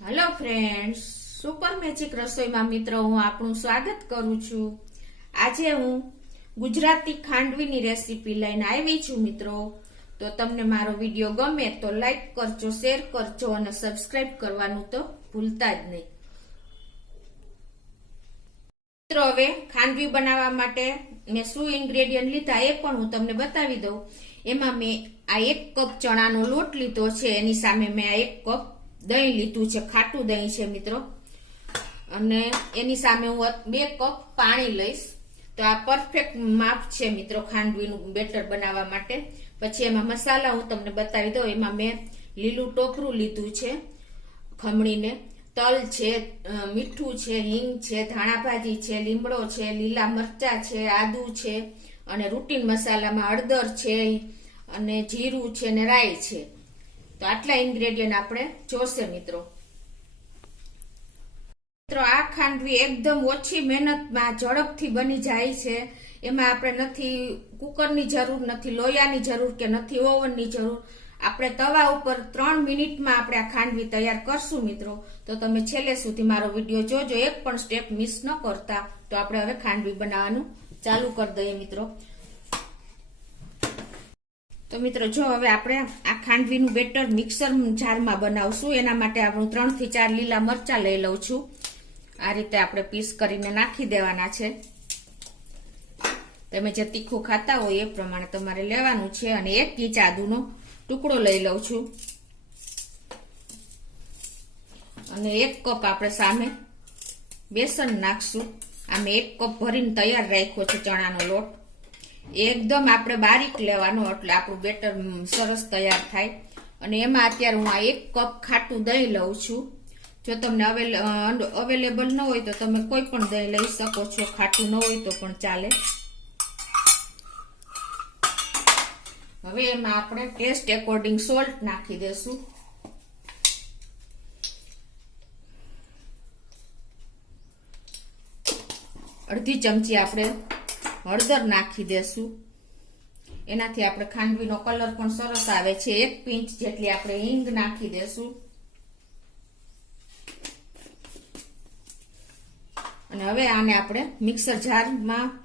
Hello friends, super magic રસોઈમાં મિત્રો હું આપનું સ્વાગત કરું છું। આજે હું ગુજરાતી ખાંડવીની રેસીપી લઈને આવી છું મિત્રો। તો તમને મારો વિડીયો ગમે તો લાઈક કરજો, શેર કરજો અને સબસ્ક્રાઇબ કરવાનું તો ભૂલતા જ નહીં। મિત્રો હવે ખાંડવી બનાવવા માટે મેં શું ઇન્ગ્રેડિયન્ટ લીધા એ પણ હું તમને બતાવી દઉં। એમાં મેં આ 1 કપ ચણાનો લોટ લીધો છે, એની સામે મેં આ 1 કપ દહીં લીધું છે, ખાટું દહીં છે મિત્રો, અને એની સામે હું 2 કપ પાણી લઈશ। તો આ પરફેક્ટ માપ છે મિત્રો ખાંડવીનું બેટર બનાવવા માટે। પછી એમાં મસાલા હું તમને બતાવી દઉં। એમાં મેં લીલું ટોપરું લીધું છે ખમણીને, તલ છે, મીઠું છે, હિંગ છે, ધાણા ભાજી છે, લીમડો છે, લીલા મરચા છે, આદુ છે, અને રૂટીન મસાલામાં હળદર છે અને જીરું છે ને રાઈ છે। તો આટલા ઇન્ગ્રેડિયન્ટ આપણે જોશે મિત્રો। આ ખાંડવી એકદમ ઓછી મહેનતમાં ઝડપથી બની જાય છે। એમાં આપણે નથી કુકરની જરૂર, નથી લોયાની જરૂર કે નથી ઓવનની જરૂર। આપણે તવા ઉપર 3 મિનિટમાં આપણે આ ખાંડવી તૈયાર કરશું મિત્રો। તો તમે છેલ્લે સુધી મારો વિડીયો જોજો, એક પણ સ્ટેપ મિસ ન કરતા। તો આપણે હવે ખાંડવી બનાવવાનું ચાલુ કરી દઈએ મિત્રો। તો મિત્રો જો હવે આપણે આ ખાંડવીનું બેટર મિક્સર જારમાં બનાવશું। એના માટે આપણે 3 થી 4 લીલા મરચા લઈ લઉં છું। આ રીતે આપણે પીસ કરીને નાખી દેવાના છે। તમે જે તીખું ખાતા હોય એ પ્રમાણે તમારે લેવાનું છે। અને 1 ઇંચ આદુનો ટુકડો લઈ લઉં છું, અને 1 કપ આપણે સામે બેસન નાખશું। આમે 1 કપ ભરીને તૈયાર રાખ્યો છે ચણાનો લોટ। એકદમ આપણે બારીક લેવાનો એટલે આપણું બેટર સરસ તૈયાર થાય। અને એમાં અત્યારે હું આ 1 કપ ખાટું દહીં લઉં છું। જો તમને અવેલેબલ ન હોય તો તમે કોઈ પણ દહીં લઈ શકો છો, ખાટું ન હોય તો પણ ચાલે। હવે એમાં આપણે ટેસ્ટ એકોર્ડિંગ સોલ્ટ નાખી દેશું। અડધી ચમચી આપણે હળદર નાખી દેશું। એનાથી આપણે ખાંડવીનો કલર પણ સરસ આવે છે। 1 પિંચ જેટલી આપણે હિંગ નાખી દેશું। અને હવે આને આપણે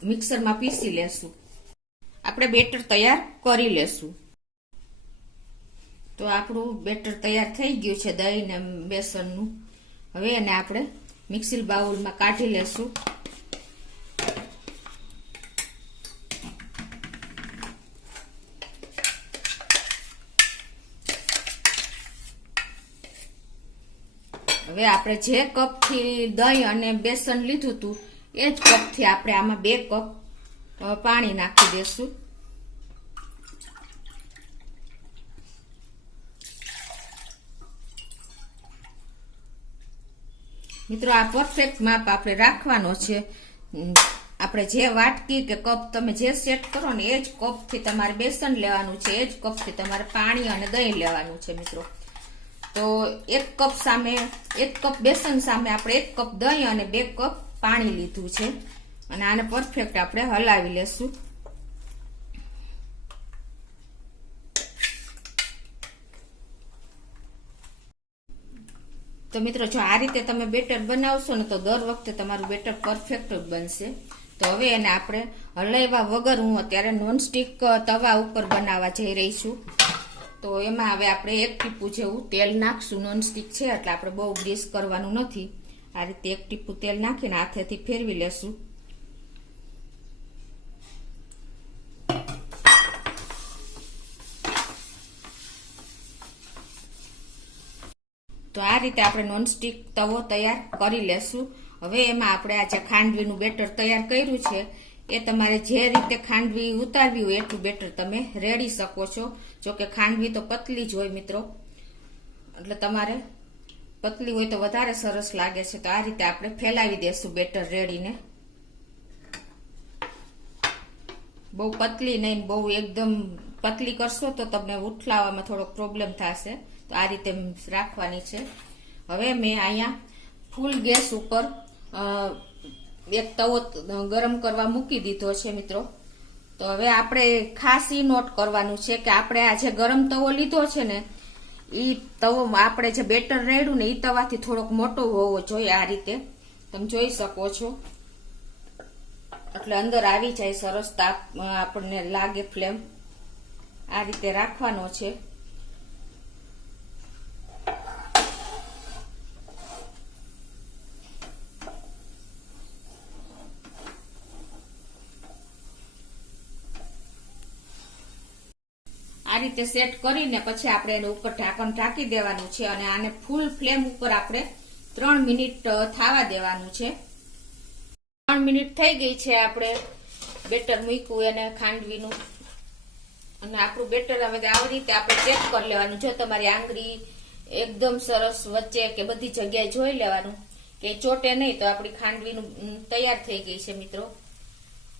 મિક્સરમાં પીસી લેશું। આપણે બેટર તૈયાર કરી લેશું। તો આપણું બેટર તૈયાર થઈ ગયું છે દહીં ને બેસનનું। હવે એને આપણે મિક્સર બાઉલમાં કાઢી લેશું। હવે આપણે જે કપથી દહીં અને બેસન લીધું હતું એ જ કપથી આપણે આમાં 2 કપ પાણી નાખી દેશું। મિત્રો આ પરફેક્ટ માપ આપણે રાખવાનો છે। આપણે જે વાટકી કે કપ તમે જે સેટ કરો ને એ જ કપથી તમારે બેસન લેવાનું છે, એ જ કપથી તમારે પાણી અને દહીં લેવાનું છે મિત્રો। તો 1 કપ સામે 1 કપ બેસન સામે આપણે 1 કપ દહીં અને 2 કપ પાણી લીધું છે। અને આને પરફેક્ટ આપણે હલાવી લેશું। તો મિત્રો જો આ રીતે તમે બેટર બનાવશો ને તો દર વખતે તમારું બેટર પરફેક્ટ જ બનશે। તો હવે એને આપણે હલાવ્યા વગર હું અત્યારે નોનસ્ટિક તવા ઉપર બનાવવા જઈ રહી છું। તો એમાં હવે આપણે 1 ટીપું જેવું તેલ નાખશું। નોનસ્ટિક છે એટલે આપણે બહુ ગ્રીસ કરવાનું નથી। આ રીતે 1 ટીપું તેલ નાખીને હાથેથી ફેરવી લેશું। તો આ રીતે આપણે નોનસ્ટિક તવો તૈયાર કરી લેશું। હવે એમાં આપણે આ જે ખાંડવીનું બેટર તૈયાર કર્યું છે એ તમારે જે રીતે ખાંડવી ઉતારવી હોય એટલું બેટર તમે રેડી શકો છો। જો કે ખાંડવી તો પતલી જ હોય મિત્રો, એટલે તમારે પતલી હોય તો વધારે સરસ લાગે છે। તો આ રીતે આપણે ફેલાવી દેશું બેટર રેડીને। બહુ પતલી નહીં, બહુ એકદમ પતલી કરશો તો તમને ઉઠલાવવામાં થોડોક પ્રોબ્લેમ થશે। તો આ રીતે રાખવાની છે। હવે મેં અહીંયા ફૂલ ગેસ ઉપર એક તવો ગરમ કરવા મૂકી દીધો છે મિત્રો। તો હવે આપણે ખાસ ઈ નોટ કરવાનું છે કે આપણે આ જે ગરમ તવો લીધો છે ને ઈ તવો આપણે જે બેટર રેડ્યું ને ઈ તવાથી થોડોક મોટો હોવો જોઈએ. આ રીતે તમે જોઈ શકો છો, એટલે અંદર આવી જાય સરસ તાપ, આપણને લાગે ફ્લેમ. આ રીતે રાખવાનો છે. આ રીતે સેટ કરીને પછી આપણે એને ઉપર ઢાંકણ ઢાંકી દેવાનું છે અને આને ફૂલ ફ્લેમ ઉપર આપણે 3 મિનિટ થવા દેવાનું છે. 3 મિનિટ થઈ ગઈ છે. આપણે બેટર મૂક્યું એને ખાંડવીનું, અને આપણું બેટર હવે આવી રીતે આપણે ચેક કરી લેવાનું. જો તમારી આંગળી એકદમ સરસ વચ્ચે કે બધી જગ્યાએ જોઈ લેવાનું કે ચોટે નહીં, તો આપણી ખાંડવીનું તૈયાર થઈ ગઈ છે મિત્રો.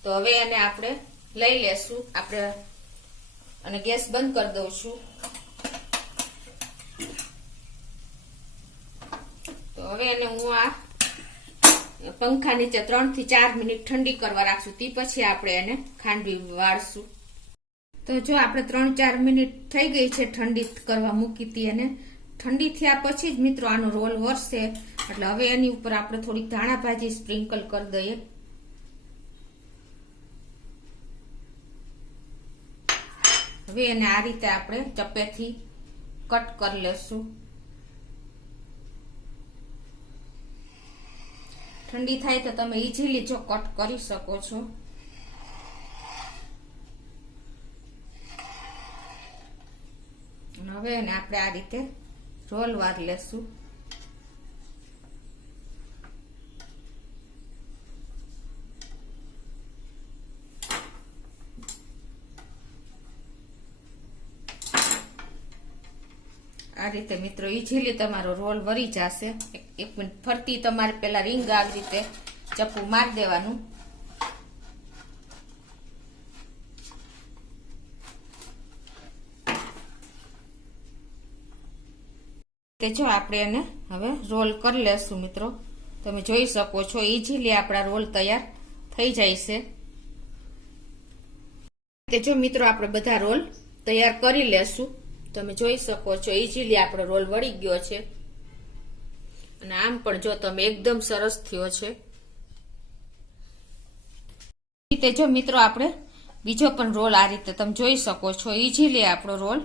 તો હવે એને આપણે લઈ લેશું આપણે, અને ગેસ બંધ કરી દઉં છું. તો હવે એને હું આ પંખા નીચે 3 થી 4 મિનિટ ઠંડી કરવા રાખશું. તે પછી આપણે એને ખાંડવી વાળશું. તો જો આપણે 3-4 મિનિટ થઈ ગઈ છે ઠંડી કરવા મૂકી હતી, અને ઠંડી થયા પછી જ મિત્રો આનો રોલ વરસે. એટલે હવે એની ઉપર આપણે થોડીક ધાણા ભાજી સ્પ્રિંકલ કરી દઈએ. હવે એને આ રીતે આપણે ચપ્પેથી કટ કરી લેશું. ઠંડી થાય તો તમે ઈઝીલી જો કટ કરી શકો છો. હવે એને આપણે આ રીતે રોલ વાર લેશું. આ રીતે મિત્રો ઈઝીલી તમારો રોલ વરી જશે. એક મિનિટ ફરતી તમારે પેલા રીંગ આવી રીતે ચપ્પુ મારી દેવાનું. તે જો આપણે એને હવે રોલ કરી લેશું મિત્રો. તમે જોઈ શકો છો ઈઝીલી આપણા રોલ તૈયાર થઈ જાય છે. તે જો મિત્રો આપણે બધા રોલ તૈયાર કરી લેશું. તમે જોઈ શકો છો ઈઝીલી આપણો રોલ વળી ગયો છે, અને આમ પણ જો તમે એકદમ સરસ થયો છે. રીતે જો મિત્રો આપણે બીજો પણ રોલ આ રીતે તમે જોઈ શકો છો ઈઝીલી આપણો રોલ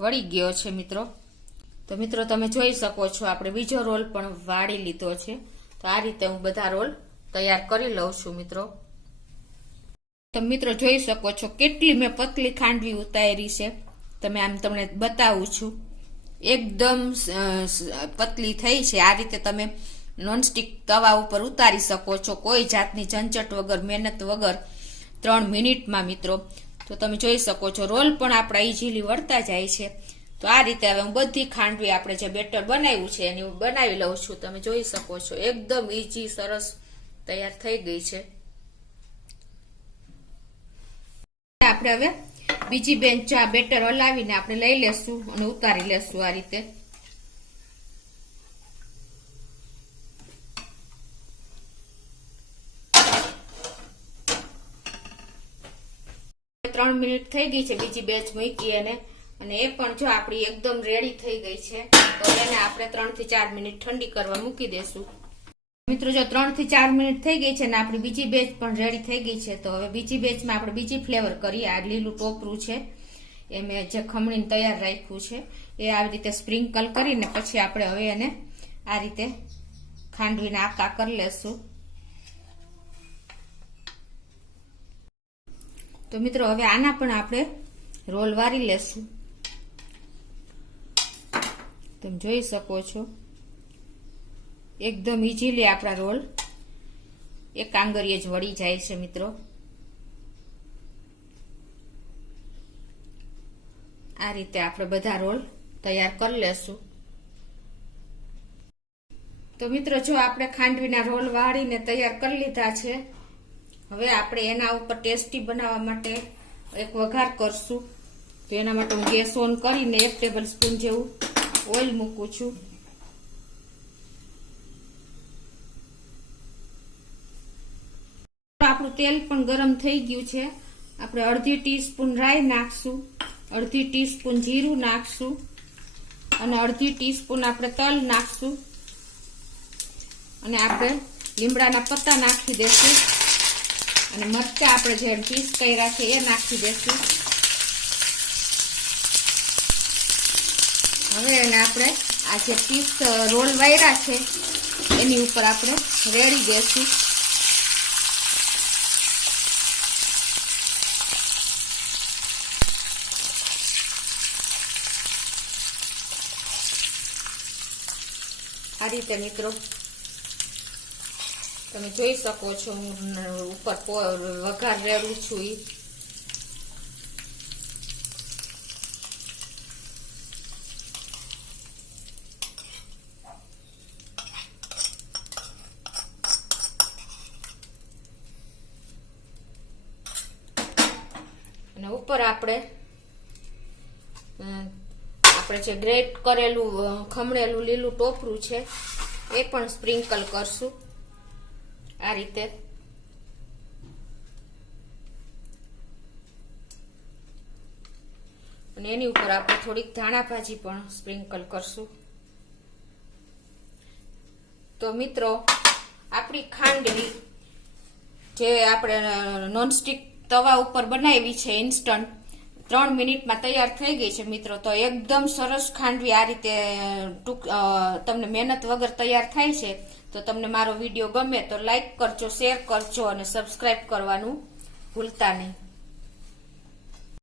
વળી ગયો છે મિત્રો. તો મિત્રો તમે જોઈ શકો છો આપણે બીજો રોલ પણ વાળી લીધો છે. તો આ રીતે હું બધા રોલ તૈયાર કરી લઉં છું મિત્રો. તમે મિત્રો જોઈ શકો છો કેટલી મેં પતલી ખાંડવી ઉતારી છે. તમે આમ તમને બતાવું છું, એકદમ પતલી થઈ છે. આ રીતે તમે નોનસ્ટિક તવા ઉપર ઉતારી શકો છો કોઈ જાતની ઝંઝટ વગર, મહેનત વગર 3 મિનિટમાં મિત્રો. તો તમે જોઈ શકો છો રોલ પણ આપણા ઈઝીલી વળતા જાય છે. તો આ રીતે હવે હું બધી ખાંડવી આપણે જે બેટર બનાવ્યું છે એની બનાવી લઉં છું. તમે જોઈ શકો છો એકદમ ઈઝી સરસ તૈયાર થઈ ગઈ છે. આપણે હવે બીજી બેન્ચ આ બેટર હલાવીને આપણે લઈ લેશું અને ઉતારી લેશું આ રીતે. ત્રણ મિનિટ થઈ ગઈ છે બીજી બેચ મૂકી અને એ પણ જો આપણી એકદમ રેડી થઈ ગઈ છે. તો એને આપણે 3 થી 4 મિનિટ ઠંડી કરવા મૂકી દેશું. મિત્રો જો 3 થી 4 મિનિટ થઈ ગઈ છે ને આપણી બીજી બેચ પણ રેડી થઈ ગઈ છે. તો હવે બીજી બેચમાં આપણે બીજી ફ્લેવર કરીએ. આ લીલું ટોપરું છે એ મેં જે ખમણીને તૈયાર રાખ્યું છે એ આવી રીતે સ્પ્રિંકલ કરીને પછી આપણે હવે એને આ રીતે ખાંડવીને આકા કરી લેશું. તો મિત્રો હવે આના પણ આપણે રોલ વારી લેશું. તમે જોઈ શકો છો એકદમ ઈઝીલી આપણા રોલ એક આંગળીએ જ વળી જાય છે મિત્રો. આ રીતે આપણે બધા રોલ તૈયાર કરી લેશું. તો મિત્રો જો આપણે ખાંડવીના રોલ વાળીને તૈયાર કરી લીધા છે. હવે આપણે એના ઉપર ટેસ્ટી બનાવવા માટે એક વઘાર કરશું. તો એના માટે હું ગેસ ઓન કરીને 1 ટેબલ સ્પૂન જેવું ઓઇલ મૂકું છું. આપણું તેલ પણ ગરમ થઈ ગયું છે. આપણે 1/2 ટીસ્પૂન રાઈ નાખશું, 1/2 ટીસ્પૂન જીરું નાખશું, અને અડધી ટીસ્પૂન આપણે તલ નાખશું અને આપણે લીમડાના પત્તા નાખી દેશું અને મરચાં આપણે જે પીસ કર્યા છે એ નાખી દેશું. હવે એને આપણે આ જે પીસ રોલ વાળ્યા છે એની ઉપર આપણે રેડી દેશું. આ રીતે મિત્રો તમે જોઈ શકો છો હું ઉપર વઘાર રેડું છું. અને ઉપર આપણે જે ગ્રેટ કરેલું ખમણેલું લીલું ટોપરું છે એ પણ સ્પ્રિંકલ કરશું આ રીતે. અને એની ઉપર આપણે થોડીક ધાણા ભાજી પણ સ્પ્રિંકલ કરશું. તો મિત્રો આપણી ખાંડવી જે આપણે નોનસ્ટિક તવા ઉપર બનાવી છે ઇન્સ્ટન્ટ 3 મિનિટમાં તૈયાર થઈ ગઈ છે મિત્રો. તો એકદમ સરસ ખાંડવી આ રીતે તમને મહેનત વગર તૈયાર થાય છે. તો તમને મારો વિડીયો ગમે તો લાઈક કરજો, શેર કરજો અને સબસ્ક્રાઇબ કરવાનું ભૂલતા નહીં.